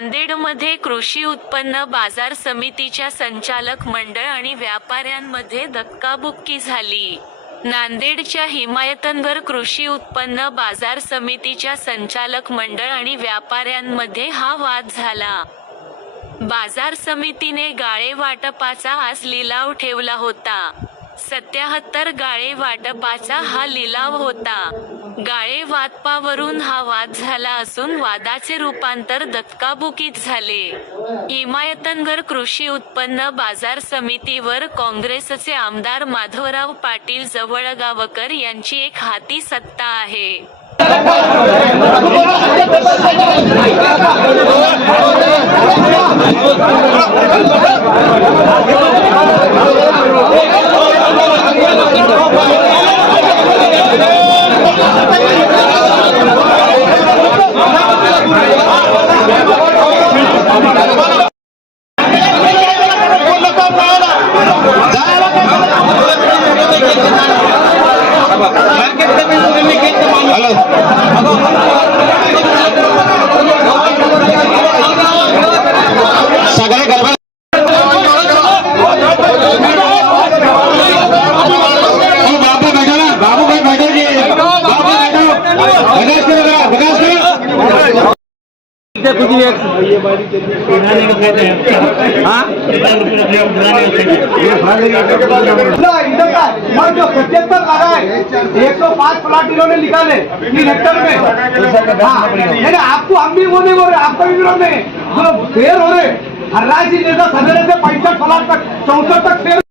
नांदेडमध्ये कृषी उत्पन्न बाजार समितीच्या संचालक मंडळ आणि व्यापाऱ्यांमध्ये धक्काबुक्की झाली. नांदेडच्या हिमायतनगर कृषी उत्पन्न बाजार समितीच्या संचालक मंडळ आणि व्यापाऱ्यांमध्ये हा वाद झाला. बाजार समितीने गाळे वाटपाचा आज लिलाव ठेवला होता. सत्याहत्तर गाळे वाटपाचा हा लिलाव होता. गाळे वाटपावरून हा वाद झाला असून वादाचे रूपांतर धक्काबुकीत झाले. हिमायतनगर कृषी उत्पन्न बाजार समितीवर काँग्रेसचे आमदार माधवराव पाटील जवळगावकर यांची एक हाती सत्ता आहे. Thank you. पचहत्तर लगा है? एक सौ पाँच प्लाट इन्होंने निकाले में। हाँ आपको हम भी वो नहीं बोल रहे, आपका भी विरोध नहीं। जो फेर हो रहे, हर राज जी नेता सवेरे से पैंसठ प्लाट तक, चौसठ तक फेर